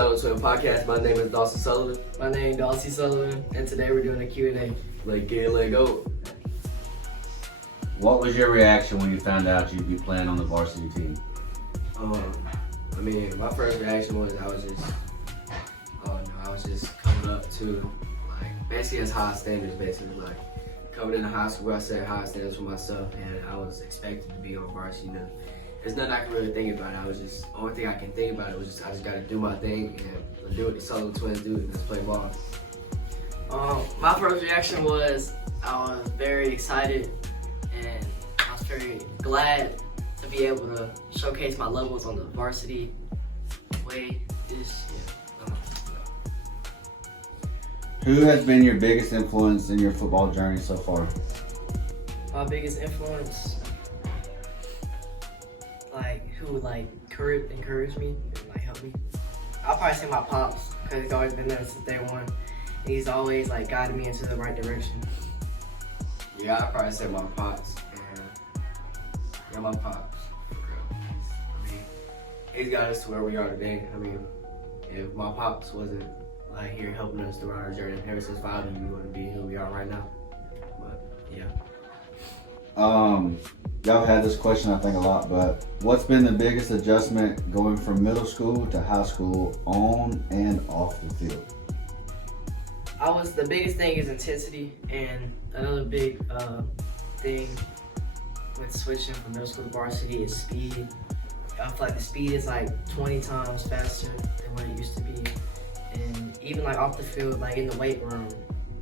Sullivan Swim Podcast. My name is Dawson Sullivan. My name is Dawson Sullivan, and today we're doing a Q&A. Let's get it, let go. What was your reaction when you found out you'd be playing on the varsity team? My first reaction was I was just coming up to like basically as high standards, like coming into high school. I set high standards for myself, and I was expected to be on varsity. You know, there's nothing I can really think about it. Only thing I can think about it was just I just got to do my thing and do what the Sullivan Twins do, and just play ball. My first reaction was I was very excited, and I was very glad to be able to showcase my levels on the varsity way. Who has been your biggest influence in your football journey so far? My biggest influence, who encouraged me, and helped me. I'll probably say my pops, because he's always been there since day one. And he's always guided me into the right direction. Yeah, I'd probably say my pops. Yeah, my pops. He's got us to where we are today. If my pops wasn't here helping us throughout our journey ever since 5 years, we wouldn't be who we are right now. But yeah. Y'all had this question I think a lot, but what's been the biggest adjustment going from middle school to high school on and off the field? The biggest thing is intensity, and another big thing with switching from middle school to varsity is speed. I feel like the speed is 20 times faster than what it used to be. And even off the field, in the weight room,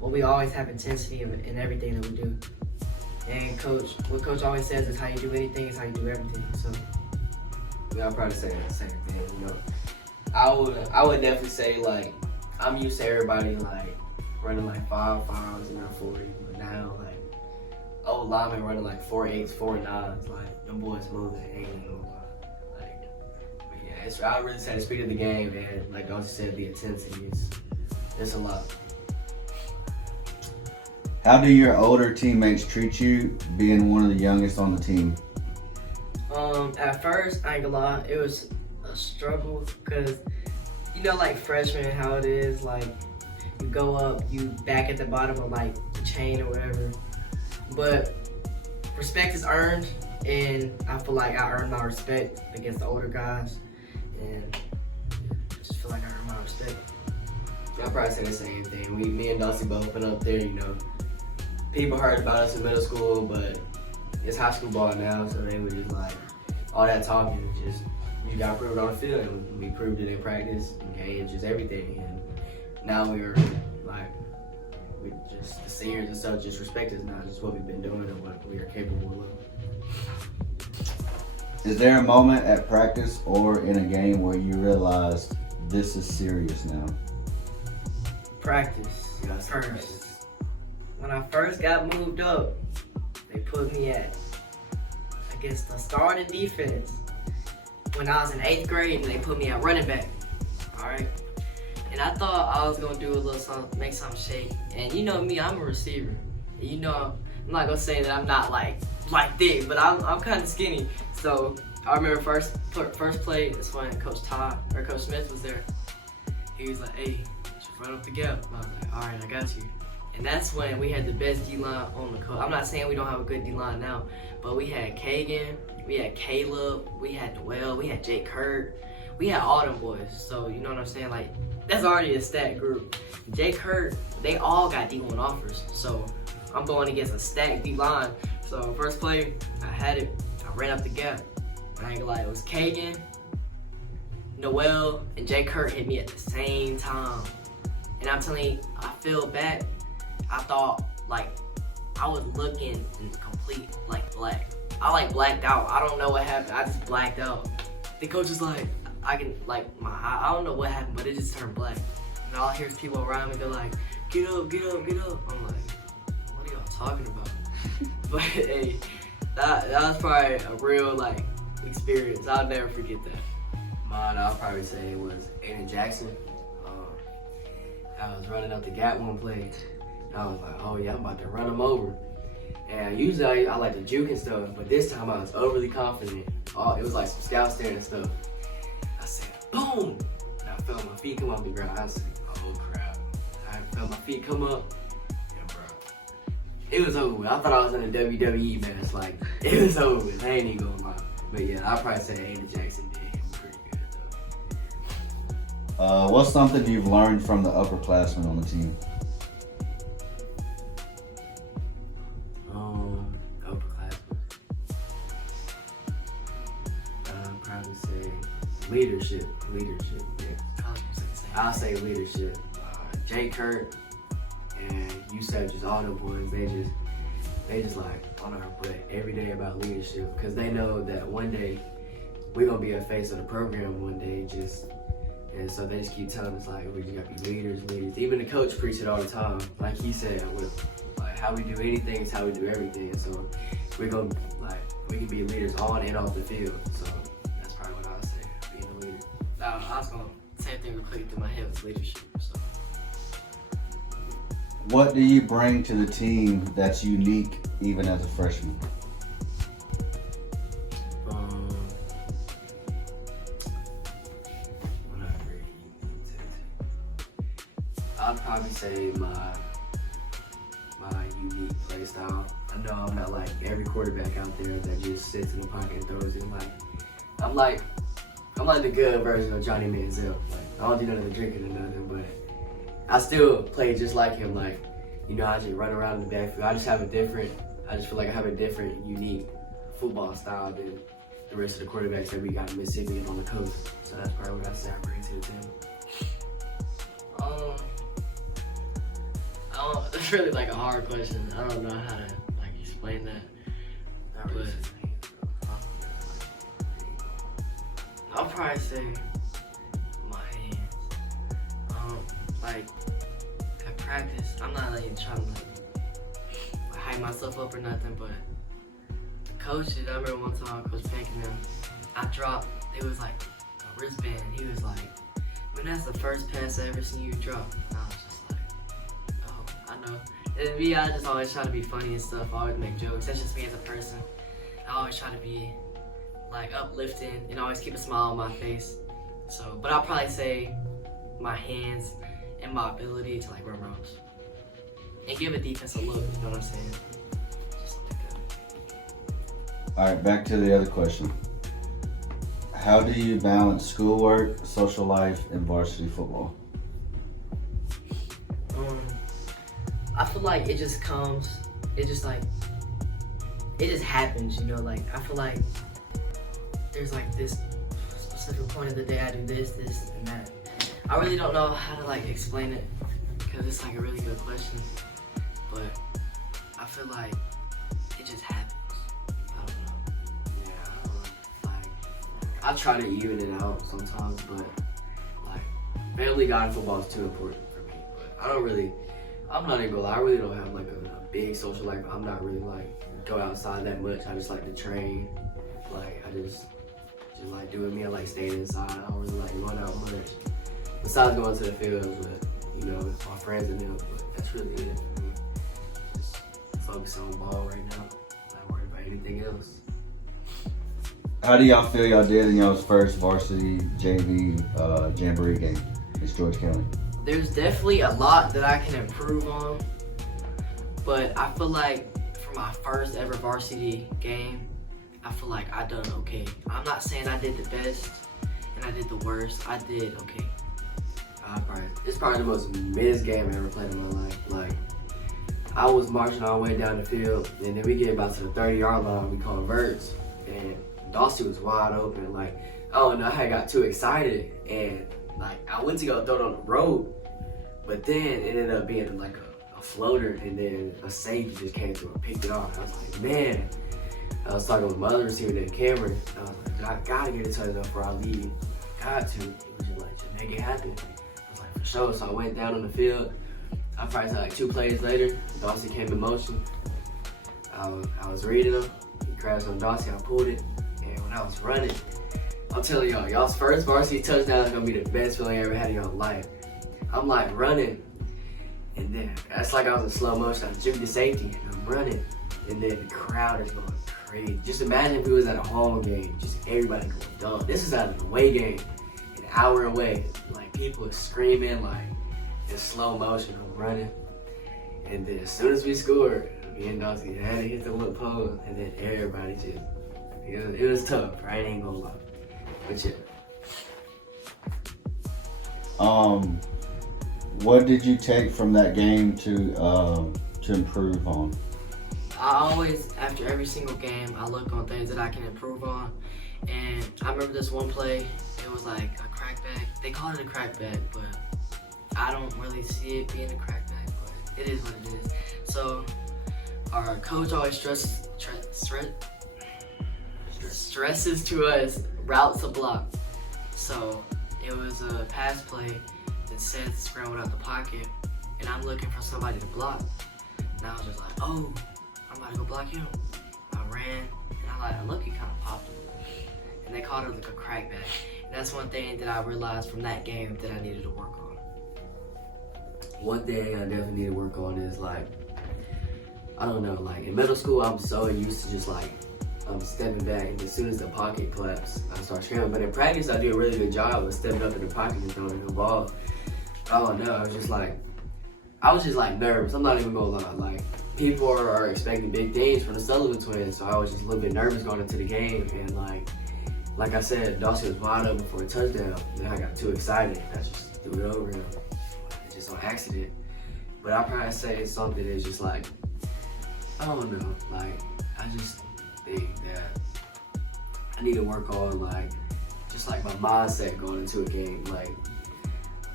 we always have intensity in everything that we do. And what coach always says is how you do anything is how you do everything. So yeah, I'll probably say the same thing. You know, I would definitely say I'm used to everybody running 5.5s and 40, but now old linemen running 4.8s, 4.9s, them boys moving. I really say the speed of the game, and like Dawson said, the intensity it's a lot. How do your older teammates treat you, being one of the youngest on the team? At first, I ain't gonna lie, it was a struggle, because freshmen, how it is, you go up, you back at the bottom of the chain or whatever, but respect is earned, and I feel like I earned my respect against the older guys. And I just feel like I earned my respect. I'll probably say the same thing. Me and Dusty both been up there, People heard about us in middle school, but it's high school ball now, so they were just all that talking, just you gotta prove it on the field, and we proved it in practice, in games, just everything. And now we're we just the seniors and stuff just respect us now, just what we've been doing and what we are capable of. Is there a moment at practice or in a game where you realized this is serious now? Practice. First. When I first got moved up, they put me at, the starting defense. When I was in 8th grade, they put me at running back. Alright? And I thought I was gonna do a little something, make something shake. And you know me, I'm a receiver. And I'm not gonna say that I'm not like thick, but I'm kind of skinny. So I remember first play is when Coach Smith was there. He was like, "Hey, just run up the gap." And I was like, "All right, I got you." And that's when we had the best D-line on the court. I'm not saying we don't have a good D-line now, but we had Kagan, we had Caleb, we had Noel, we had Jake Hurt, we had all them boys. So you know what I'm saying? That's already a stacked group. Jake Hurt, they all got D1 offers. So I'm going against a stacked D-line. So first play, I had it. I ran up the gap. I ain't gonna lie, it was Kagan, Noel, and Jake Hurt hit me at the same time. And I'm telling you, I fell back. I thought I was looking in complete black. I blacked out. I don't know what happened. I just blacked out. The coach is I don't know what happened, but it just turned black. And all I hear is people around me. They're like, "Get up, get up, get up." I'm like, "What are y'all talking about?" But hey, that was probably a real experience. I'll never forget that. Mine, I'll probably say it was Aiden Jackson. I was running up the gap one play. I was like, "Oh yeah, I'm about to run him over." And usually I like to juke and stuff, but this time I was overly confident. It was some scout stare and stuff. I said, boom! And I I felt my feet come off the ground. I said, oh crap. I felt my feet come up. Yeah, bro. It was over with. I thought I was in a WWE match. Like, it was over with. I ain't even gonna lie. But yeah, I'll probably say Aiden Jackson did him pretty good though. What's something you've learned from the upperclassmen on the team? Upperclassmen. I'd probably say leadership. Yeah. I'll say leadership. Jay Kurt and Yusef, just all them boys, they just like on our butt every day about leadership, because they know that one day we're gonna be a face of the program one day, and so they just keep telling us like we just gotta be leaders. Even the coach preaches it all the time. Like he said, with like how we do anything is how we do everything. So we're gonna we can be leaders on and off the field. So that's probably what I would say, being a leader. Now, I was gonna say a thing that clicked in my head was leadership. So What do you bring to the team that's unique even as a freshman? I'd probably say my unique play style. I know I'm not like every quarterback out there that just sits in the pocket and throws it. I'm like the good version of Johnny Manziel. Like, I don't do none of the drinking or nothing, but I still play just like him. Like, you know, I just run around in the backfield. I just feel like I have a different, unique football style than the rest of the quarterbacks that we got in Mississippi and on the coast. So that's probably what I say I bring to the team. it's really like a hard question. I don't know how to like explain that. But I'll probably say my hands. Like at practice, I'm not like trying to like hype myself up or nothing, but the coaches, I remember one time Coach Pankin, I dropped, it was like a wristband. He was like, "Man, that's the first pass I ever seen you drop." And I was just like, oh, I know. And me, I just always try to be funny and stuff. I always make jokes. That's just me as a person. I always try to be like uplifting and always keep a smile on my face. So, but I'll probably say my hands and my ability to like run routes and give a defense a look. You know what I'm saying? Just like that. All right, back to the other question. How do you balance schoolwork, social life, and varsity football? I feel like it just comes, it just happens, you know, like I feel like there's like this specific point of the day I do this, and that. I really don't know how to like explain it because it's like a really good question, but I feel like it just happens. I don't know. Yeah, I don't know. Like, I try to even it out sometimes, but like family guy and football is too important for me. But I'm not even gonna lie, I really don't have like a big social life. I'm not really like go outside that much. I just like to train. Like I just like doing me. I like staying inside. I don't really like going out much. Besides going to the field with, you know, my friends and them, but that's really it for me. Just focus on ball right now. Not worried about anything else. How do y'all feel y'all did in y'all's first varsity JV jamboree game? It's George County. There's definitely a lot that I can improve on, but I feel like for my first ever varsity game, I feel like I done okay. I'm not saying I did the best and I did the worst. I did okay. It's probably the most mid game I ever played in my life. Like, I was marching all the way down the field, and then we get about to the 30-yard line, we call verts, and Dawsey was wide open. Like, I don't know, I got too excited, and like I went to go throw it on the road, but then it ended up being like a floater, and then a safety just came through and picked it off. I was like, man. I was talking with my other receiver named Cameron, and I was like, I gotta get a touchdown before I leave. Got to. He was just like, just make it happen. I was like, for sure. So I went down on the field. I probably said like 2 plays later, Dawsey came in motion. I was reading him. He crashed on Dawsey. I pulled it, and when I was running, I'm telling y'all, y'all's first varsity touchdown is gonna be the best feeling you ever had in your life. I'm like running, and then that's like I was in slow motion. I juked the safety, and I'm running, and then the crowd is going crazy. Just imagine if it was at a home game, just everybody going dumb. This is at an away game, an hour away. Like, people are screaming like in slow motion. I'm running, and then as soon as we scored, me and Dawson had to hit the little pole, and then everybody just it was tough. I ain't gonna lie, but yeah. What did you take from that game to improve on? I always, after every single game, I look on things that I can improve on. And I remember this one play, it was like a crackback. They call it a crackback, but I don't really see it being a crackback, but it is what it is. So our coach always stresses to us routes a block. So it was a pass play that said scrambled out the pocket, and I'm looking for somebody to block. And I was just like, oh, I'm about to go block him. I ran, and I look, he kind of popped him. And they called it like a crackback. And that's one thing that I realized from that game that I needed to work on. One thing I definitely need to work on is like, I don't know, like in middle school, I'm so used to just like, I'm stepping back, and as soon as the pocket collapses, I start scrambling. But in practice, I do a really good job of stepping up in the pocket and throwing the ball. I don't know, I was just like nervous. I'm not even gonna lie. Like, people are expecting big things from the Sullivan twins, so I was just a little bit nervous going into the game. And like I said, Dawson was wide open for a touchdown. Then I got too excited. I just threw it over him, just on accident. But I probably say something that's just like, I don't know. Like, I just think that I need to work on like my mindset going into a game. Like,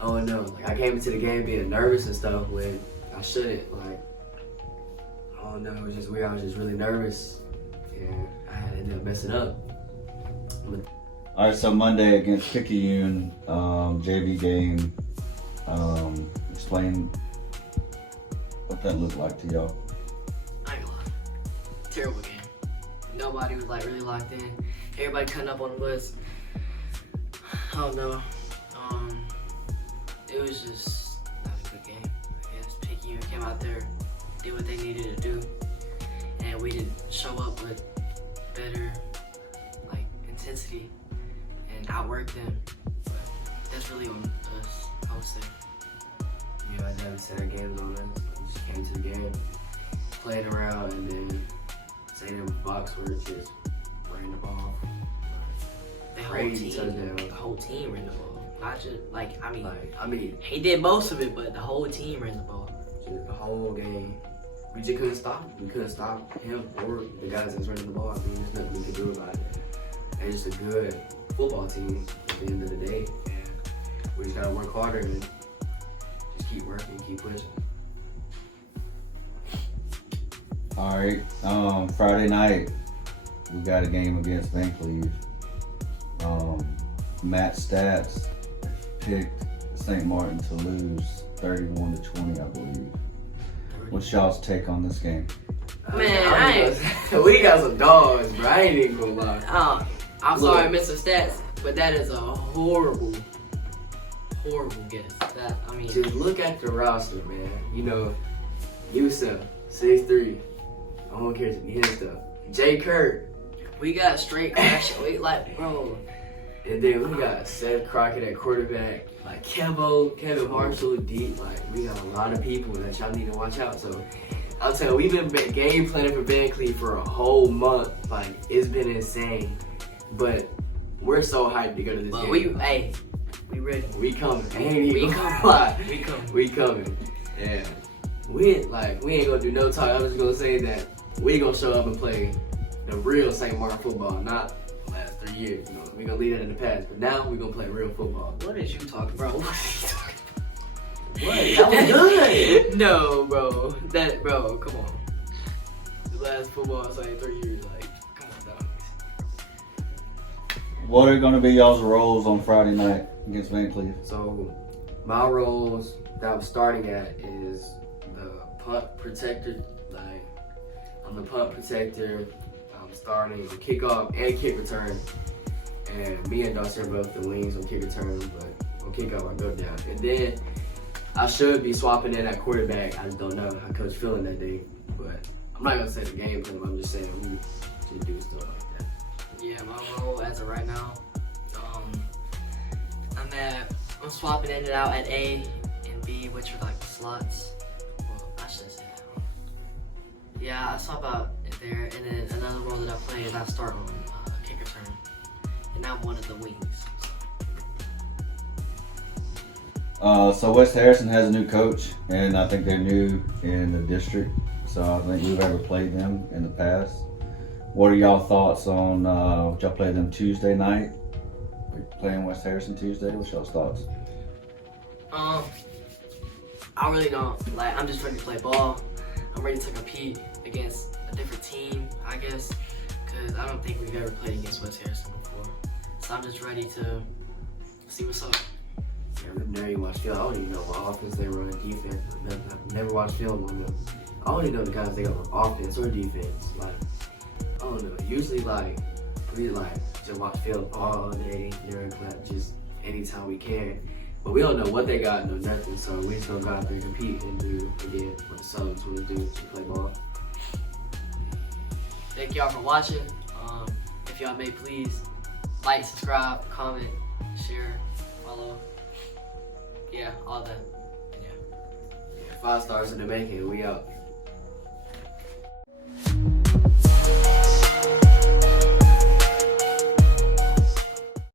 oh no, like I came into the game being nervous and stuff when I shouldn't. Like, oh no, it was just weird. I was just really nervous, and I ended up messing up. All right, so Monday against Picayune, JV game. Explain what that looked like to y'all. I ain't gonna lie. Terrible game. Nobody was like really locked in. Everybody cutting up on the bus. I don't know. It was just not a good game. I guess Picayune came out there, did what they needed to do, and we didn't show up with better like intensity and outwork them. But that's really on us, I would say. Yeah, I haven't set our games on us. We just came to the game, played around, and then saying in box where it's just ran the ball. The Crazy touchdown. The whole team ran the ball. Not just I mean, he did most of it, but the whole team ran the ball. Just the whole game. We just couldn't stop. We couldn't stop him or the guys that's running the ball. I mean, there's nothing we could do about it. And it's just a good football team at the end of the day. And we just gotta work harder and just keep working, keep pushing. All right, Friday night, we got a game against Van Cleve. Matt Stats picked St. Martin to lose 31-20, I believe. What's y'all's take on this game? Man, we got some dogs, bro. I ain't even gonna lie. I'm sorry, Mr. Stats, but that is a horrible guess. Just look at the roster, man. You know, Yusuf, 6'3". I don't care to his stuff. Jay Kurt. We got straight crash. Bro. And then we got Seth Crockett at quarterback, like Kevin Marshall deep. Like, we got a lot of people that y'all need to watch out. So I'll tell you, we've been game planning for Van Cleve for a whole month. Like, it's been insane. But we're so hyped to go to this game. We ready. We coming. We coming. Yeah. We ain't gonna do no talk. I'm just gonna say that we gonna show up and play the real St. Martin football, not the last 3 years. You know, we gonna leave that in the past. But now we gonna play real football. What is you talking, bro? What? That was good. No, bro. Come on. The last football is like 3 years. Like, come on, dog. What are going to be y'all's roles on Friday night against Van Cleve? So my roles that I'm starting at is the punt protector. Like, I'm the punt protector. I'm starting kickoff and kick return. And me and Dawson are both the wings on kick return, but on kickoff I go down. And then I should be swapping in at quarterback. I just don't know how Coach feeling that day. But I'm not gonna say the game plan. I'm just saying we can do stuff like that. Yeah, my role as of right now, I'm at I'm swapping in and out at A and B, which are like the slots. Well, I should say that. Yeah, I swap out there, and then another role that I play is I start on kick return, and I'm one of the wings. So West Harrison has a new coach, and I think they're new in the district. So I think we've ever played them in the past. What are y'all thoughts on? Y'all play them Tuesday night? We playing West Harrison Tuesday. What's y'all's thoughts? I really don't like. I'm just ready to play ball. I'm ready to compete against a different team, I guess, because I don't think we've ever played against West Harrison before. So I'm just ready to see what's up. Yeah, I've never even watched film. I don't even know what offense they run, defense. I've never watched film on them. I don't even know the guys they got on offense or defense. Like, I don't know. Usually, like, we just watch film all day during class, just anytime we can. But we don't know what they got, no nothing. So we just gonna go out there and compete and do again what the Southern's want to do to play ball. Thank y'all for watching. If y'all may please like, subscribe, comment, share, follow. Yeah, all that. Yeah. 5 stars in the making. We out.